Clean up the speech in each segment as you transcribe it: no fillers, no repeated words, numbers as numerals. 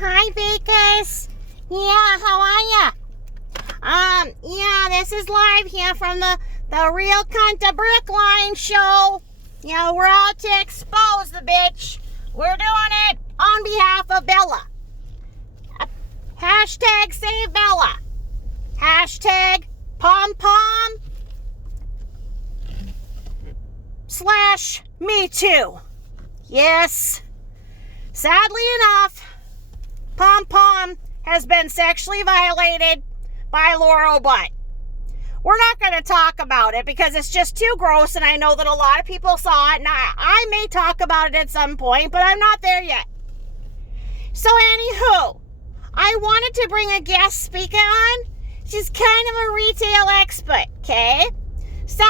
Hi, Bakers. Yeah, how are ya? This is live here from the Real Cunt Brick Line show. Yeah, we're out to expose the bitch. We're doing it on behalf of Bella. Hashtag save Bella. Hashtag pom-pom / me too. Yes. Sadly enough, Pom-Pom has been sexually violated by Laurel Butt. We're not going to talk about it because it's just too gross, and I know that a lot of people saw it, and I may talk about it at some point, but I'm not there yet. So anywho, I wanted to bring a guest speaker on. She's kind of a retail expert, okay? So,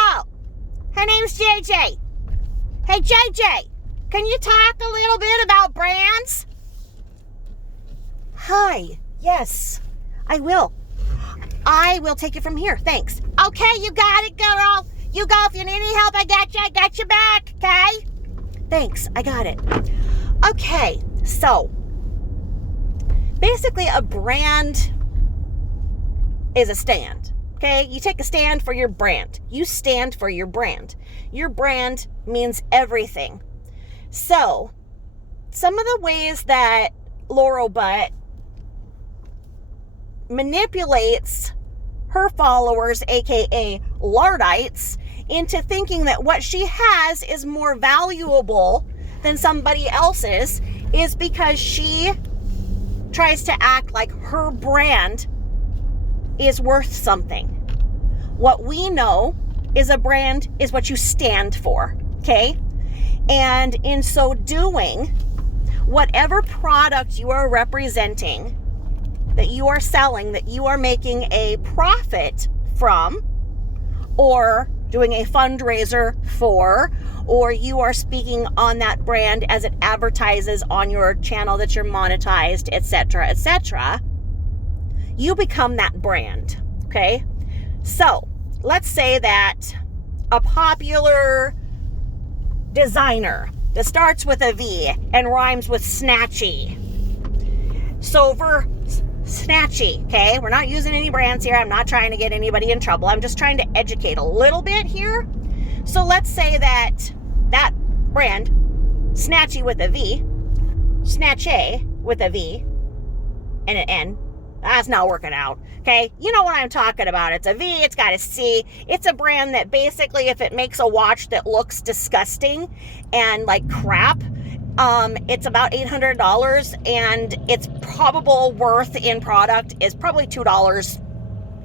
her name's JJ. Hey, JJ, can you talk a little bit about brands? Hi. Yes, I will. I will take it from here. Thanks. Okay, you got it, girl. You go. If you need any help, I got your back, okay? Thanks. I got it. Okay, so basically a brand is a stand, okay? You take a stand for your brand. You stand for your brand. Your brand means everything. So, some of the ways that Laurel Butt manipulates her followers, aka Lardites, into thinking that what she has is more valuable than somebody else's is because she tries to act like her brand is worth something. What we know is a brand is what you stand for, okay? And in so doing, whatever product you are representing, that you are selling, that you are making a profit from, or doing a fundraiser for, or you are speaking on that brand as it advertises on your channel that you're monetized, etc., you become that brand, okay? So, let's say that a popular designer that starts with a V and rhymes with snatchy. So Snatchy, okay? We're not using any brands here. I'm not trying to get anybody in trouble. I'm just trying to educate a little bit here. So let's say that brand, Snatchy with a V, Snatchy with a V and an N, that's not working out, okay? You know what I'm talking about. It's a V, it's got a C. It's a brand that basically, if it makes a watch that looks disgusting and like crap, it's about $800, and its probable worth in product is probably $2,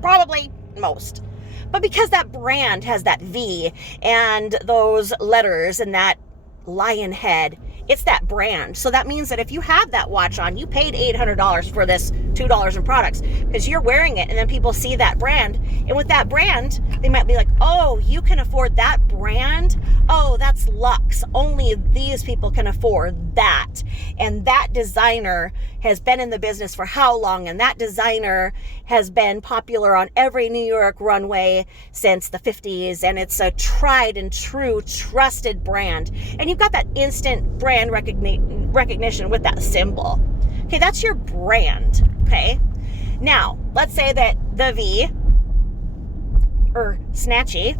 probably most. But because that brand has that V and those letters and that lion head, it's that brand. So that means that if you have that watch on, you paid $800 for this $2 in products because you're wearing it, and then people see that brand, and with that brand, they might be like, oh, you can afford that brand? Oh, that's luxe. Only these people can afford that. And that designer has been in the business for how long? And that designer has been popular on every New York runway since the 50s. And it's a tried and true, trusted brand. And you've got that instant brand recognition with that symbol. Okay, that's your brand. Okay. Now, let's say that the V, or Snatchy,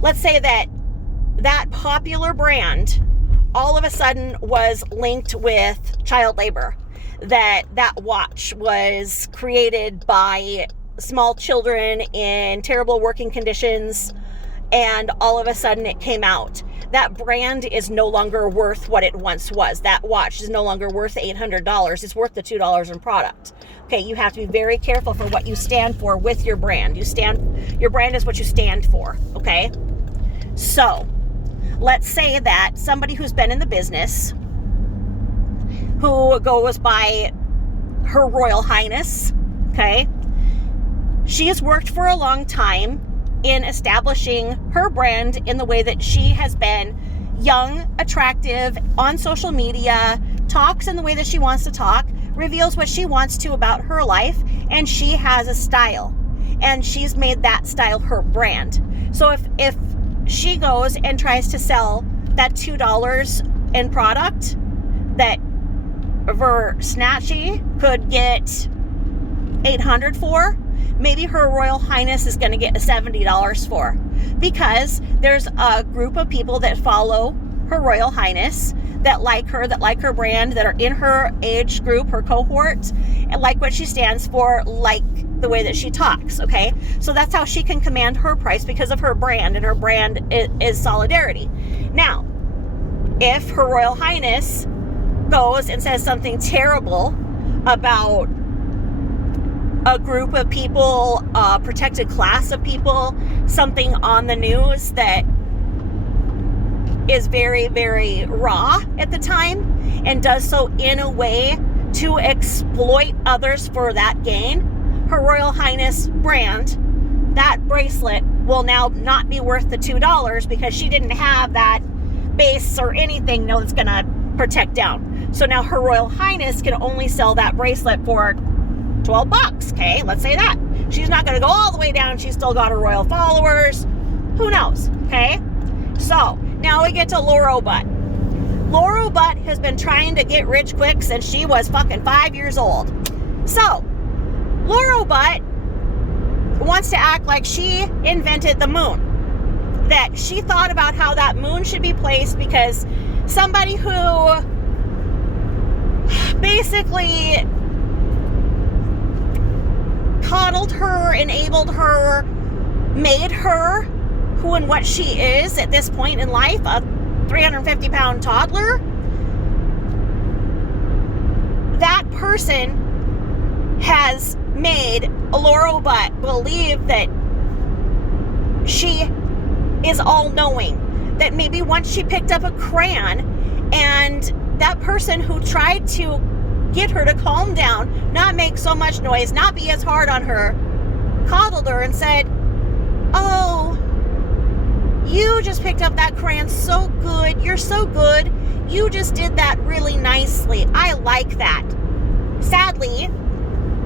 let's say that popular brand all of a sudden was linked with child labor, that watch was created by small children in terrible working conditions, and all of a sudden it came out. That brand is no longer worth what it once was. That watch is no longer worth $800. It's worth the $2 in product. Okay, you have to be very careful for what you stand for with your brand. Your brand is what you stand for, okay? So, let's say that somebody who's been in the business, who goes by Her Royal Highness, okay? She has worked for a long time in establishing her brand in the way that she has been young, attractive, on social media, talks in the way that she wants to talk, reveals what she wants to about her life, and she has a style. And she's made that style her brand. So if she goes and tries to sell that $2 in product that Versace could get 800 for, maybe Her Royal Highness is going to get $70 for, because there's a group of people that follow Her Royal Highness, that like her brand, that are in her age group, her cohort, and like what she stands for, like the way that she talks, okay? So that's how she can command her price, because of her brand, and her brand is solidarity. Now, if Her Royal Highness goes and says something terrible about a group of people, a protected class of people, something on the news that is very, very raw at the time, and does so in a way to exploit others for that gain, Her Royal Highness brand, that bracelet will now not be worth the $2, because she didn't have that base or anything that's going to protect down. So now Her Royal Highness can only sell that bracelet for $12, okay? Let's say that. She's not going to go all the way down. She's still got her royal followers. Who knows, okay? So, now we get to Laura Butt. Laura Butt has been trying to get rich quick since she was fucking 5 years old. So, Laura Butt wants to act like she invented the moon. That she thought about how that moon should be placed, because somebody who basically coddled her, enabled her, made her who and what she is at this point in life, a 350-pound toddler. That person has made Laura Butt believe that she is all-knowing. That maybe once she picked up a crayon, and that person who tried to get her to calm down, not make so much noise, not be as hard on her, coddled her and said, "Oh, you just picked up that crayon so good. You're so good. You just did that really nicely. I like that." Sadly,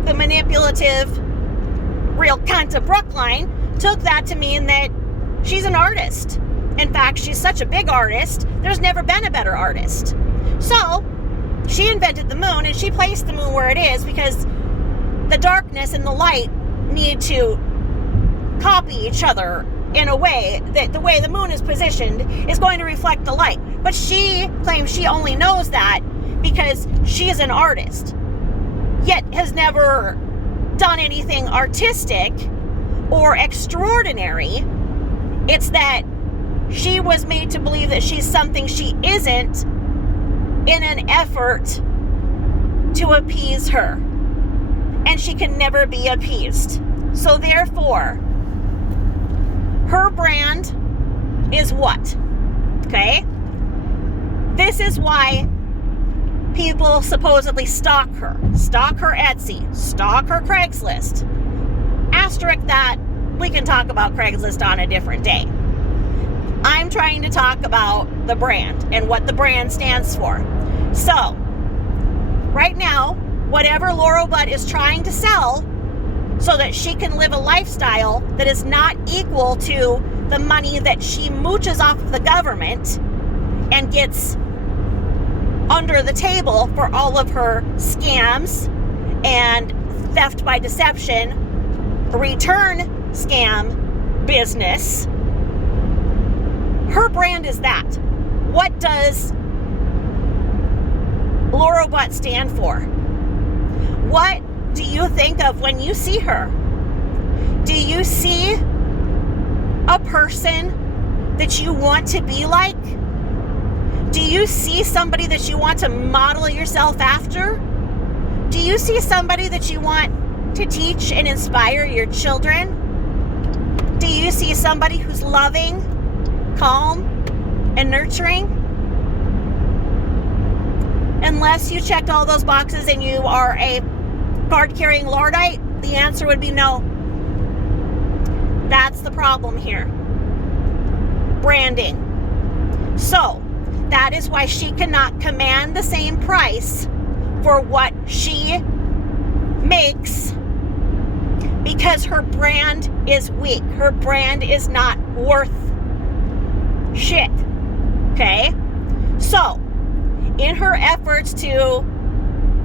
the manipulative real cunt of Brookline took that to mean that she's an artist. In fact, she's such a big artist, there's never been a better artist. So, she invented the moon, and she placed the moon where it is, because the darkness and the light need to copy each other in a way that the way the moon is positioned is going to reflect the light. But she claims she only knows that because she is an artist, yet has never done anything artistic or extraordinary. It's that she was made to believe that she's something she isn't in an effort to appease her. And she can never be appeased. So therefore, her brand is what? Okay? This is why people supposedly stalk her Etsy, stalk her Craigslist. Asterisk that, we can talk about Craigslist on a different day. I'm trying to talk about the brand and what the brand stands for. So, right now, whatever Laura Butt is trying to sell so that she can live a lifestyle that is not equal to the money that she mooches off of the government and gets under the table for all of her scams and theft by deception, return scam business. Her brand is that. What does Laura Butt stand for? What do you think of when you see her? Do you see a person that you want to be like? Do you see somebody that you want to model yourself after? Do you see somebody that you want to teach and inspire your children? Do you see somebody who's loving, calm, and nurturing? Unless you checked all those boxes and you are a card-carrying Luddite, the answer would be no. That's the problem here. Branding. So, that is why she cannot command the same price for what she makes, because her brand is weak. Her brand is not worth shit. Okay? So, in her efforts to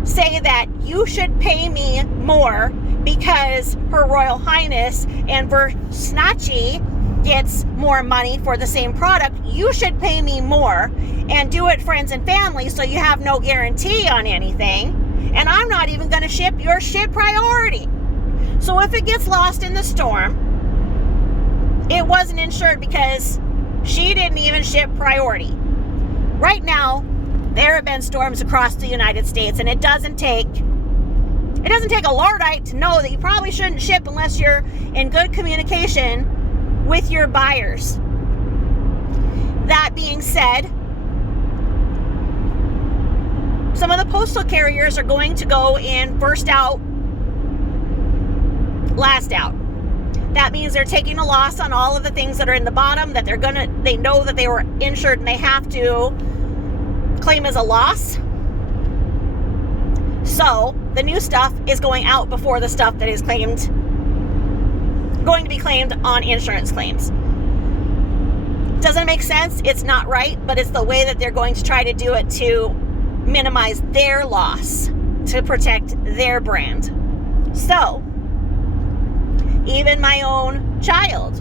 say that you should pay me more because Her Royal Highness and Versace gets more money for the same product. You should pay me more and do it friends and family so you have no guarantee on anything. And I'm not even going to ship your shit priority. So if it gets lost in the storm, it wasn't insured because she didn't even ship priority. Right now, there have been storms across the United States, and it doesn't take a Luddite to know that you probably shouldn't ship unless you're in good communication with your buyers. That being said, some of the postal carriers are going to go in first out, last out. That means they're taking a loss on all of the things that are in the bottom that they know that they were insured and they have to claim as a loss. So the new stuff is going out before the stuff that is going to be claimed on insurance claims. Doesn't make sense. It's not right, but it's the way that they're going to try to do it to minimize their loss, to protect their brand. So even my own child,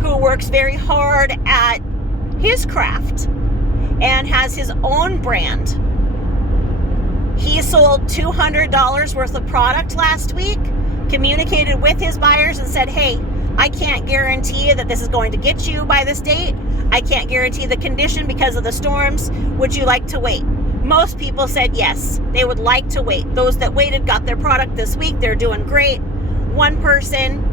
who works very hard at his craft and has his own brand, he sold $200 worth of product last week, communicated with his buyers and said, hey, I can't guarantee that this is going to get you by this date. I can't guarantee the condition because of the storms. Would you like to wait? Most people said yes, they would like to wait. Those that waited got their product this week. They're doing great. One person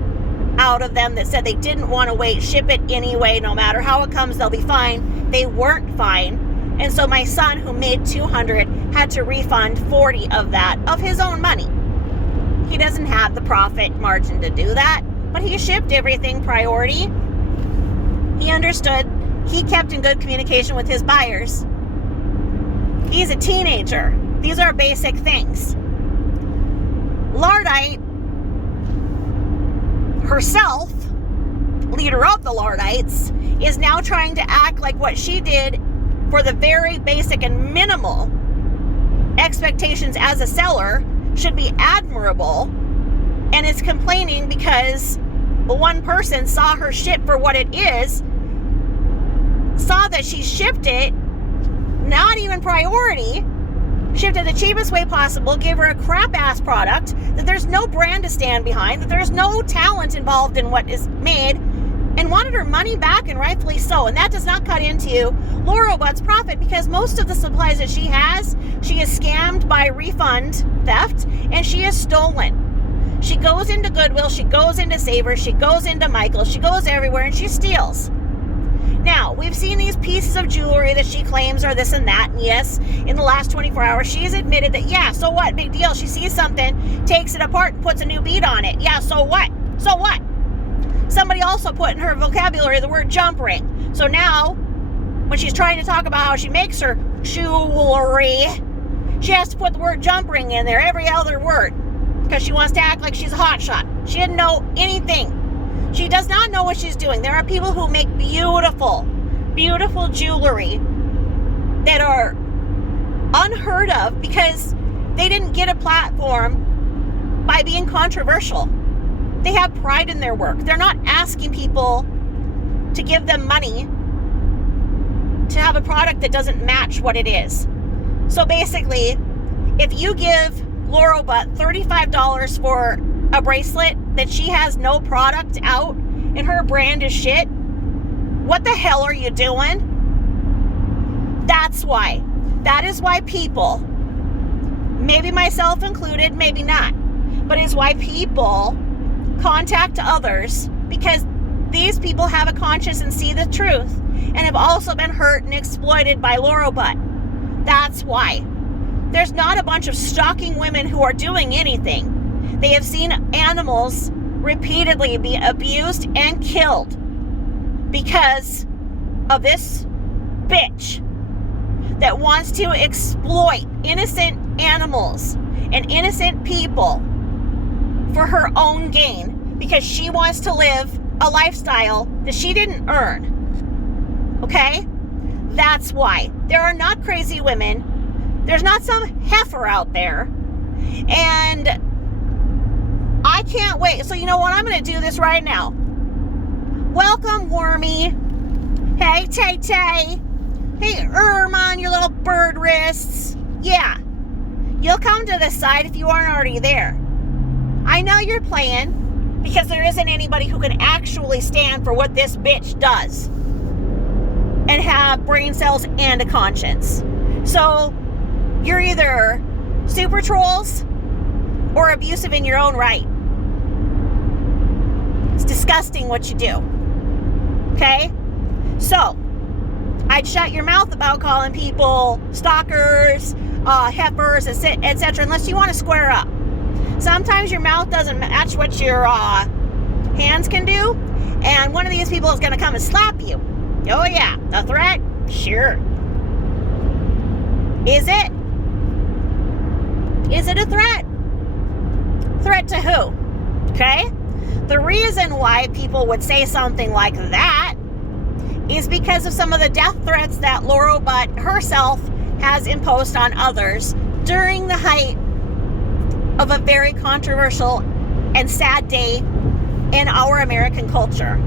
out of them that said they didn't want to wait, ship it anyway, no matter how it comes, they'll be fine. They weren't fine. And so my son, who made $200, had to refund $40 of that of his own money. He doesn't have the profit margin to do that, but he shipped everything priority. He understood. He kept in good communication with his buyers. He's a teenager. These are basic things. Luddite herself, leader of the Luddites, is now trying to act like what she did for the very basic and minimal expectations as a seller should be admirable, and is complaining because one person saw her ship for what it is, saw that she shipped it not even priority, shipped it the cheapest way possible, gave her a crap ass product that there's no brand to stand behind, that there's no talent involved in what is made, and wanted her money back, and rightfully so. And that does not cut into Laurel Butt's profit, because most of the supplies that she has, she is scammed by refund theft, and she is stolen. She goes into Goodwill, she goes into Savers, she goes into Michael's, she goes everywhere, and she steals. Now, we've seen these pieces of jewelry that she claims are this and that, and yes, in the last 24 hours, she's admitted that, yeah, so what, big deal. She sees something, takes it apart, and puts a new bead on it. Yeah, so what? So what? Somebody also put in her vocabulary the word jump ring. So now, when she's trying to talk about how she makes her jewelry, she has to put the word jump ring in there, every other word, because she wants to act like she's a hotshot. She didn't know anything. She does not know what she's doing. There are people who make beautiful, beautiful jewelry that are unheard of because they didn't get a platform by being controversial. They have pride in their work. They're not asking people to give them money to have a product that doesn't match what it is. So basically, if you give Laurel Butt $35 for a bracelet that she has no product out and her brand is shit, what the hell are you doing? That's why. That is why people, maybe myself included, maybe not, but it's why people contact others, because these people have a conscience and see the truth and have also been hurt and exploited by Laurel Butt. That's why. There's not a bunch of stalking women who are doing anything. They have seen animals repeatedly be abused and killed because of this bitch that wants to exploit innocent animals and innocent people for her own gain, because she wants to live a lifestyle that she didn't earn. Okay? That's why. There are not crazy women There's not some heifer out there. And I can't wait. So you know what? I'm going to do this right now. Welcome, Wormy. Hey, Tay-Tay. Hey, Ermon, your little bird wrists. Yeah. You'll come to the side if you aren't already there. I know you're playing because there isn't anybody who can actually stand for what this bitch does and have brain cells and a conscience. So you're either super trolls or abusive in your own right. It's disgusting what you do. Okay? So, I'd shut your mouth about calling people stalkers, heifers, etc., unless you want to square up. Sometimes your mouth doesn't match what your hands can do, and one of these people is going to come and slap you. Oh yeah, a threat? Sure. Is it? Is it a threat? Threat to who? Okay? The reason why people would say something like that is because of some of the death threats that Laura Butt herself has imposed on others during the height of a very controversial and sad day in our American culture.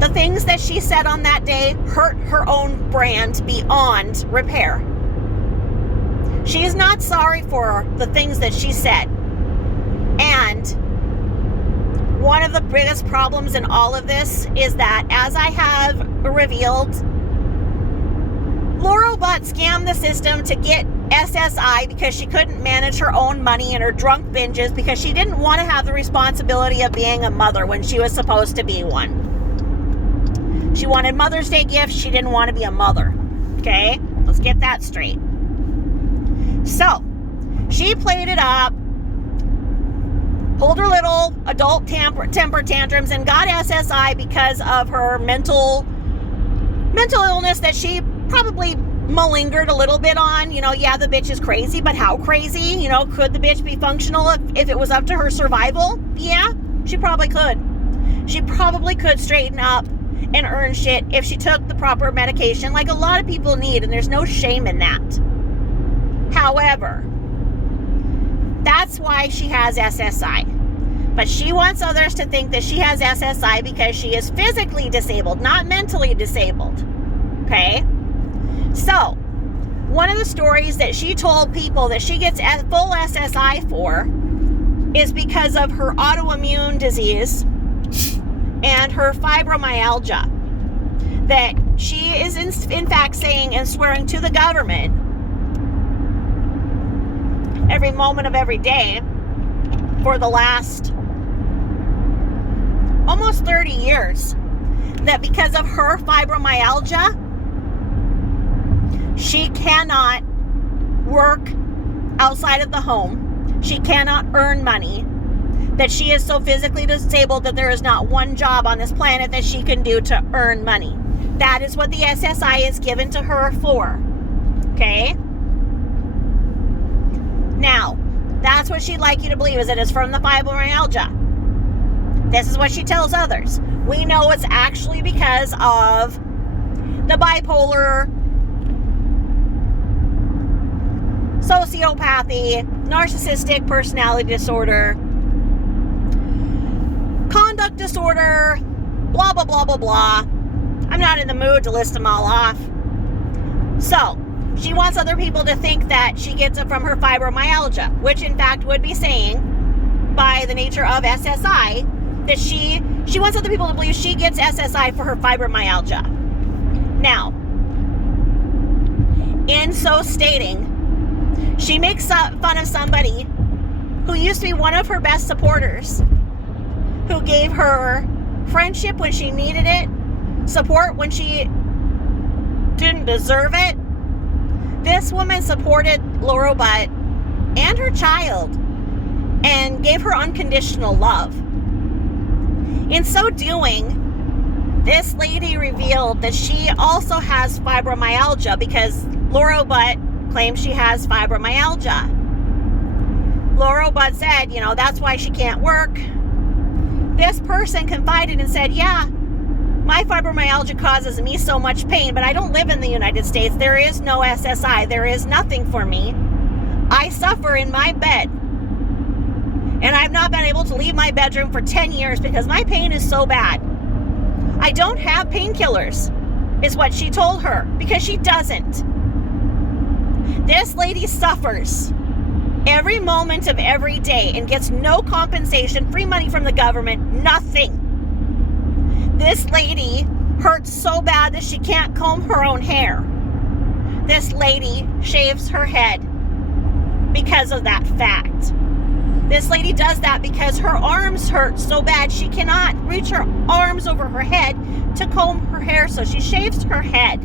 The things that she said on that day hurt her own brand beyond repair. She's not sorry for the things that she said. And one of the biggest problems in all of this is that, as I have revealed, Laura Butt scammed the system to get SSI because she couldn't manage her own money and her drunk binges because she didn't want to have the responsibility of being a mother when she was supposed to be one. She wanted Mother's Day gifts. She didn't want to be a mother. Okay? Let's get that straight. So, she played it up, pulled her little adult temper tantrums, and got SSI because of her mental illness that she probably malingered a little bit on. You know, yeah, the bitch is crazy, but how crazy? You know, could the bitch be functional if it was up to her survival? Yeah, she probably could. She probably could straighten up and earn shit if she took the proper medication like a lot of people need, and there's no shame in that. However, that's why she has SSI. But she wants others to think that she has SSI because she is physically disabled, not mentally disabled. Okay? So, one of the stories that she told people that she gets full SSI for is because of her autoimmune disease and her fibromyalgia. That she is in fact saying and swearing to the government every moment of every day for the last almost 30 years that because of her fibromyalgia, she cannot work outside of the home. She cannot earn money. That she is so physically disabled that there is not one job on this planet that she can do to earn money. That is what the SSI is given to her for. Okay? Now, that's what she'd like you to believe, is it is from the fibromyalgia. This is what she tells others. We know it's actually because of the bipolar, sociopathy, narcissistic personality disorder, conduct disorder, blah, blah, blah, blah, blah. I'm not in the mood to list them all off. So, she wants other people to think that she gets it from her fibromyalgia, which in fact would be saying, by the nature of SSI, that she wants other people to believe she gets SSI for her fibromyalgia. Now, in so stating, she makes fun of somebody who used to be one of her best supporters, who gave her friendship when she needed it, support when she didn't deserve it. This woman supported Laura Butt and her child and gave her unconditional love. In so doing, this lady revealed that she also has fibromyalgia because Laura Butt claims she has fibromyalgia. Laura Butt said, you know, that's why she can't work. This person confided and said, yeah, My fibromyalgia causes me so much pain, but I don't live in the United States. There is no SSI. There is nothing for me. I suffer in my bed. And I've not been able to leave my bedroom for 10 years because my pain is so bad. I don't have painkillers, is what she told her, because she doesn't. This lady suffers every moment of every day and gets no compensation, free money from the government, nothing. This lady hurts so bad that she can't comb her own hair. This lady shaves her head because of that fact. This lady does that because her arms hurt so bad she cannot reach her arms over her head to comb her hair, so she shaves her head.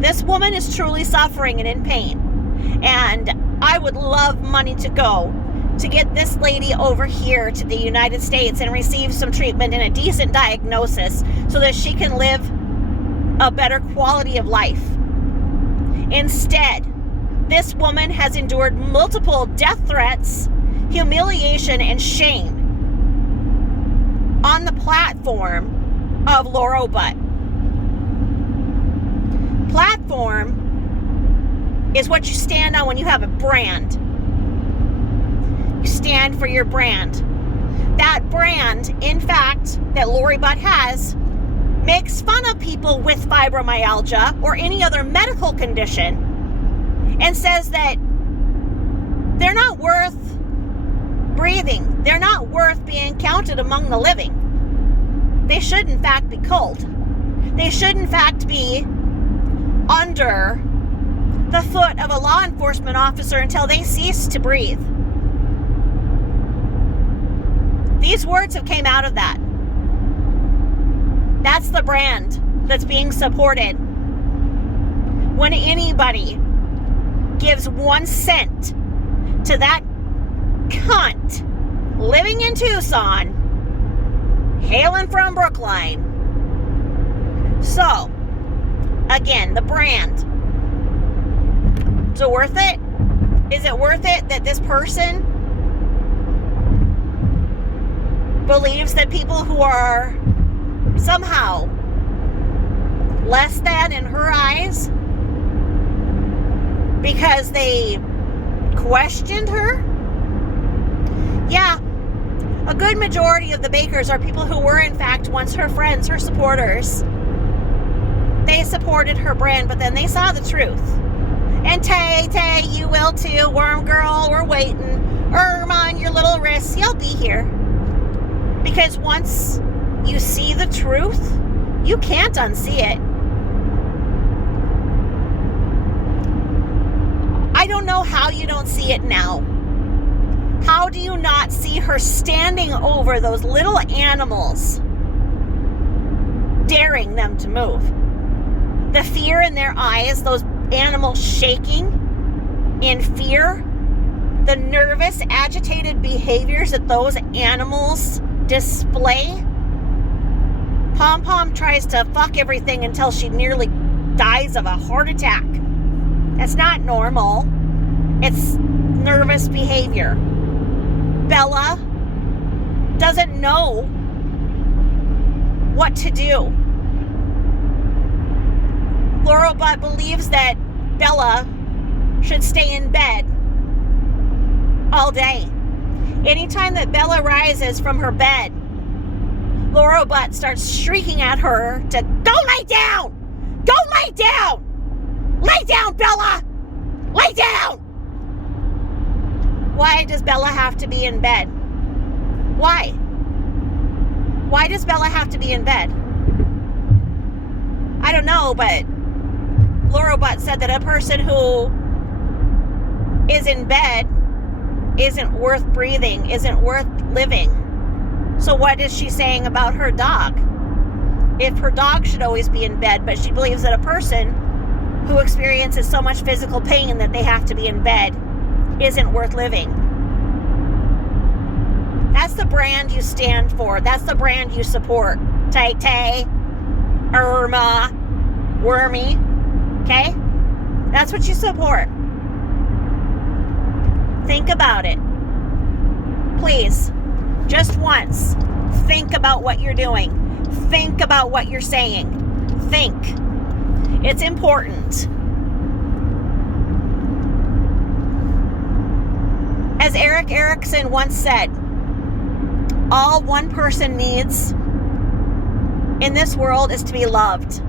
This woman is truly suffering and in pain. And I would love money to go to get this lady over here to the United States and receive some treatment and a decent diagnosis so that she can live a better quality of life. Instead, this woman has endured multiple death threats, humiliation, and shame on the platform of Laura Butt. Platform is what you stand on when you have a brand. You stand for your brand. That brand, in fact, that Lori Butt has, makes fun of people with fibromyalgia or any other medical condition and says that they're not worth breathing. They're not worth being counted among the living. They should, in fact, be culled. They should, in fact, be under the foot of a law enforcement officer until they cease to breathe. These words have came out of that. That's the brand that's being supported. When anybody gives 1 cent to that cunt living in Tucson, hailing from Brookline. So, again, the brand. Is it worth it? Is it worth it that this person believes that people who are somehow less than in her eyes because they questioned her? Yeah, a good majority of the Bakers are people who were in fact once her friends, her supporters. They supported her brand, but then they saw the truth. And Tay, you will too. Worm Girl, we're waiting. On your little wrists, you'll be here. Because once you see the truth, you can't unsee it. I don't know how you don't see it now. How do you not see her standing over those little animals, daring them to move? The fear in their eyes, those animals shaking in fear, the nervous, agitated behaviors that those animals display. Pom Pom tries to fuck everything until she nearly dies of a heart attack. That's not normal. It's nervous behavior. Bella doesn't know what to do. Laura Butt believes that Bella should stay in bed all day. Anytime that Bella rises from her bed, Laura Butt starts shrieking at her to go lay down! Go lay down! Lay down, Bella! Lay down! Why does Bella have to be in bed? Why? Why does Bella have to be in bed? I don't know, but Laura Butt said that a person who is in bed isn't worth breathing, isn't worth living. So what is she saying about her dog? If her dog should always be in bed, but she believes that a person who experiences so much physical pain that they have to be in bed isn't worth living. That's the brand you stand for. That's the brand you support. Tay, Irma, Wormy. Okay? That's what you support. Think about it. Please, just once, think about what you're doing. Think about what you're saying. Think. It's important. As Erik Erikson once said, all one person needs in this world is to be loved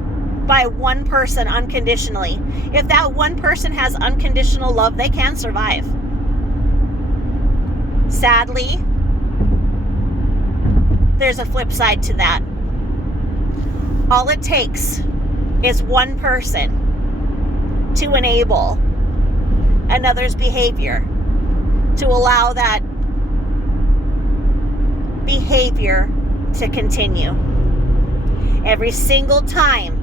by one person unconditionally. If that one person has unconditional love, they can survive. Sadly, there's a flip side to that. All it takes is one person to enable another's behavior, to allow that behavior to continue. Every single time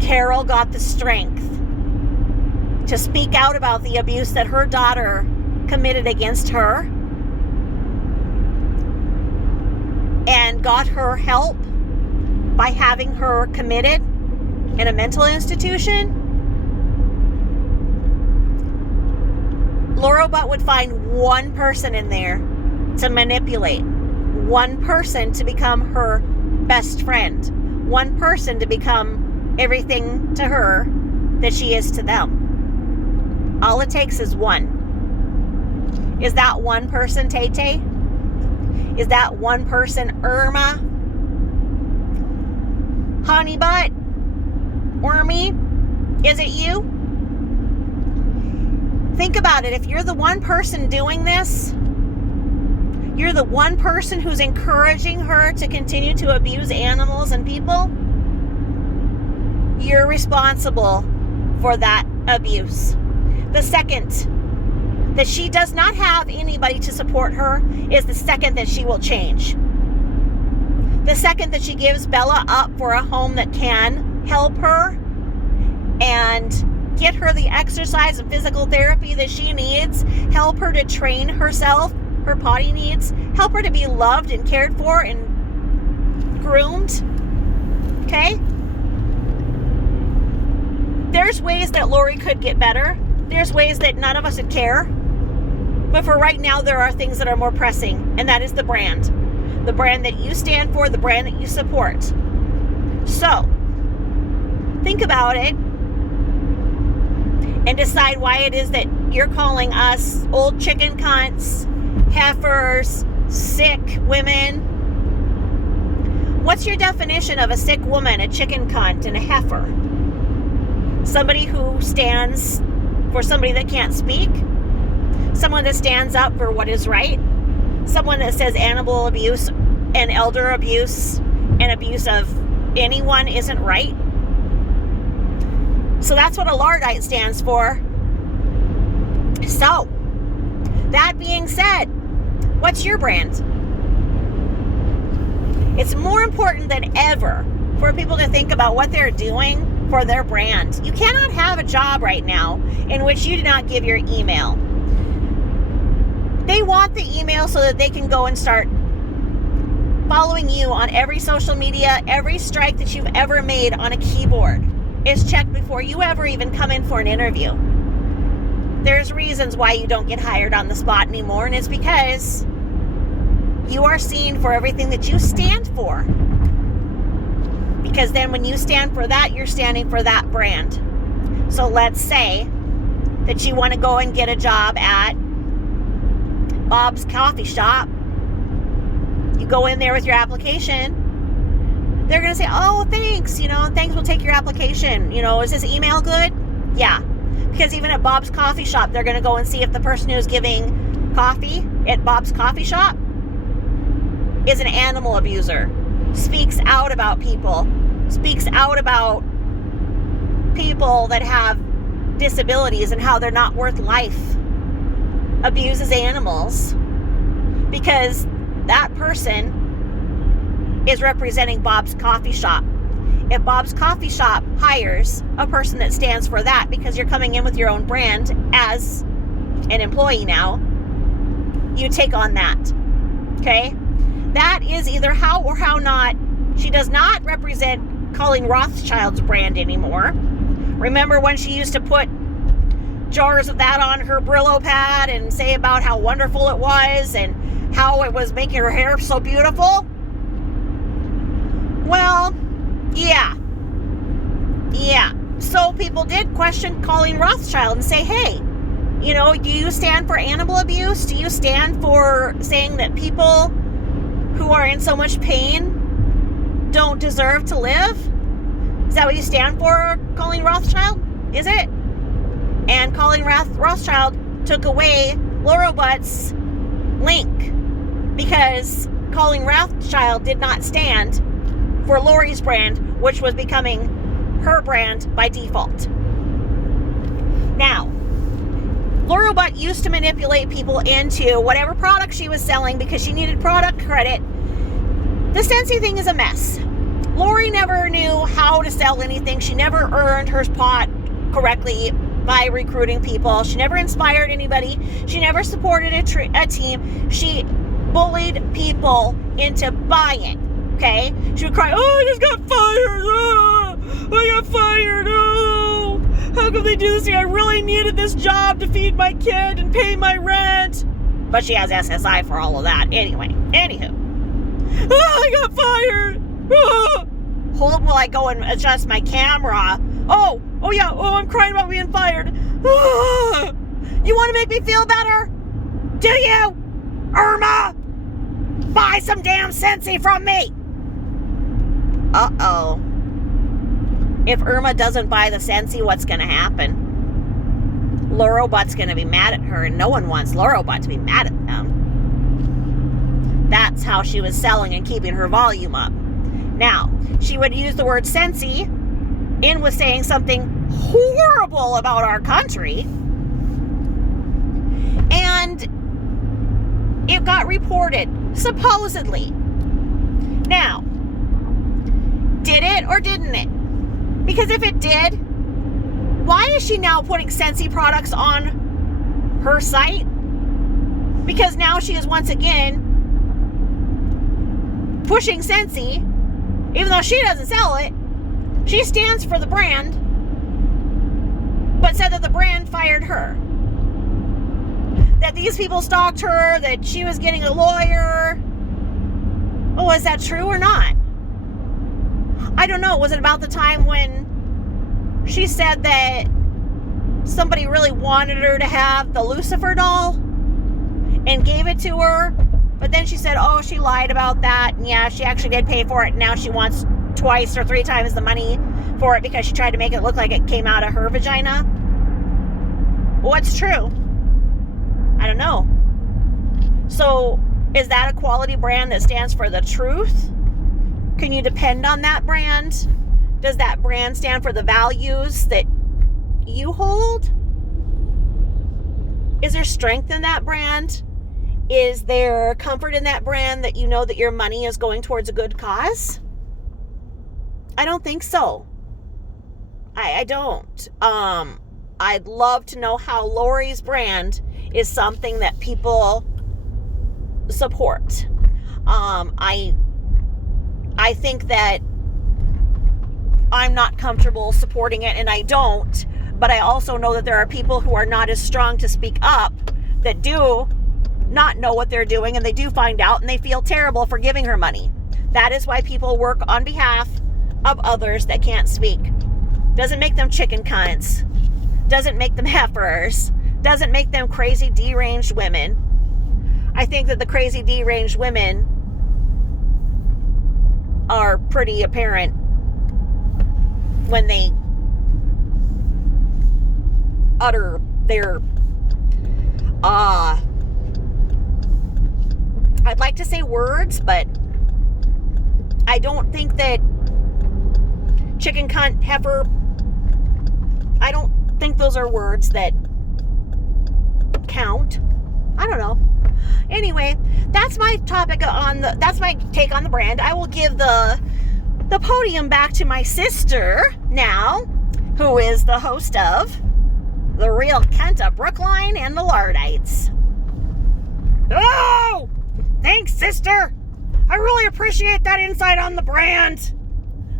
Carol got the strength to speak out about the abuse that her daughter committed against her and got her help by having her committed in a mental institution, Laura Butt would find one person in there to manipulate, one person to become her best friend, one person to become everything to her that she is to them. All it takes is one. Is that one person Tay-Tay? Is that one person Irma? Honey Butt? Wormy? Is it you? Think about it. If you're the one person doing this, you're the one person who's encouraging her to continue to abuse animals and people, you're responsible for that abuse. The second that she does not have anybody to support her is the second that she will change. The second that she gives Bella up for a home that can help her and get her the exercise and physical therapy that she needs, help her to train herself, her potty needs, help her to be loved and cared for and groomed. Okay? There's ways that Lori could get better. There's ways that none of us would care. But for right now, there are things that are more pressing, and that is the brand. The brand that you stand for, the brand that you support. So, think about it and decide why it is that you're calling us old chicken cunts, heifers, sick women. What's your definition of a sick woman, a chicken cunt, and a heifer? Somebody who stands for somebody that can't speak? Someone that stands up for what is right? Someone that says animal abuse and elder abuse and abuse of anyone isn't right? So that's what a Lardite stands for. So, that being said, what's your brand? It's more important than ever for people to think about what they're doing for their brand. You cannot have a job right now in which you do not give your email. They want the email so that they can go and start following you on every social media. Every strike that you've ever made on a keyboard is checked before you ever even come in for an interview. There's reasons why you don't get hired on the spot anymore, and it's because you are seen for everything that you stand for. Because then when you stand for that, you're standing for that brand. So let's say that you want to go and get a job at Bob's Coffee Shop. You go in there with your application. They're going to say, oh, thanks. Thanks, we'll take your application. Is this email good? Yeah. Because even at Bob's Coffee Shop, they're going to go and see if the person who's giving coffee at Bob's Coffee Shop is an animal abuser, speaks out about people, speaks out about people that have disabilities and how they're not worth life, abuses animals, because that person is representing Bob's Coffee Shop. If Bob's Coffee Shop hires a person that stands for that, because you're coming in with your own brand as an employee now, you take on that. Okay? That is either how or how not. She does not represent Colleen Rothschild's brand anymore. Remember when she used to put jars of that on her Brillo pad and say about how wonderful it was and how it was making her hair so beautiful? Well, yeah. So people did question Colleen Rothschild and say, hey, do you stand for animal abuse? Do you stand for saying that people who are in so much pain don't deserve to live? Is that what you stand for, Colleen Rothschild? Is it? And Colleen Rothschild took away Laura Butt's link because Colleen Rothschild did not stand for Lori's brand, which was becoming her brand by default. Now, Laura Butt used to manipulate people into whatever product she was selling because she needed product credit. The Scentsy thing is a mess. Lori never knew how to sell anything. She never earned her spot correctly by recruiting people. She never inspired anybody. She never supported a team. She bullied people into buying. Okay? She would cry, oh, I just got fired. Oh, I got fired. Oh, how come they do this? I really needed this job to feed my kid and pay my rent. But she has SSI for all of that. Anywho. Oh, I got fired. Oh. Hold while I go and adjust my camera. Oh yeah. Oh, I'm crying about being fired. Oh. You want to make me feel better? Do you? Irma, buy some damn Scentsy from me. Uh-oh. If Irma doesn't buy the Scentsy, what's going to happen? Laura Butt's going to be mad at her, and no one wants Laura Butt to be mad at them. That's how she was selling and keeping her volume up. Now, she would use the word Scentsy in with saying something horrible about our country, and it got reported, supposedly. Now, did it or didn't it? Because if it did, why is she now putting Scentsy products on her site? Because now she is once again pushing Scentsy, even though she doesn't sell it. She stands for the brand, but said that the brand fired her. That these people stalked her, that she was getting a lawyer. Oh, is that true or not? I don't know. Was it about the time when she said that somebody really wanted her to have the Lucifer doll and gave it to her? But then she said, oh, she lied about that. And yeah, she actually did pay for it. And now she wants twice or three times the money for it because she tried to make it look like it came out of her vagina. What's true? I don't know. So, is that a quality brand that stands for the truth? Can you depend on that brand? Does that brand stand for the values that you hold? Is there strength in that brand? Is there comfort in that brand that you know that your money is going towards a good cause? I don't think so. I don't. I'd love to know how Lori's brand is something that people support. I think that I'm not comfortable supporting it, and I don't, but I also know that there are people who are not as strong to speak up that do not know what they're doing, and they do find out, and they feel terrible for giving her money. That is why people work on behalf of others that can't speak. Doesn't make them chicken cunts. Doesn't make them heifers. Doesn't make them crazy, deranged women. I think that the crazy, deranged women are pretty apparent when they utter their I'd like to say words, but I don't think that chicken cunt, heifer, I don't think those are words that count. I don't know. Anyway, that's my topic that's my take on the brand. I will give the podium back to my sister now, who is the host of The Real Kenta Brookline and the Lardites. Oh! Thanks, sister! I really appreciate that insight on the brand.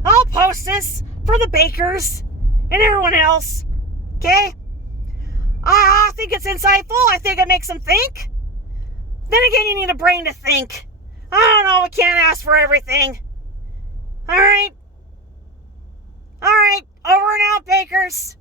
I'll post this for the bakers and everyone else. Okay? I think it's insightful. I think it makes them think. Then again, you need a brain to think. I don't know. We can't ask for everything. All right. All right. Over and out, Bakers.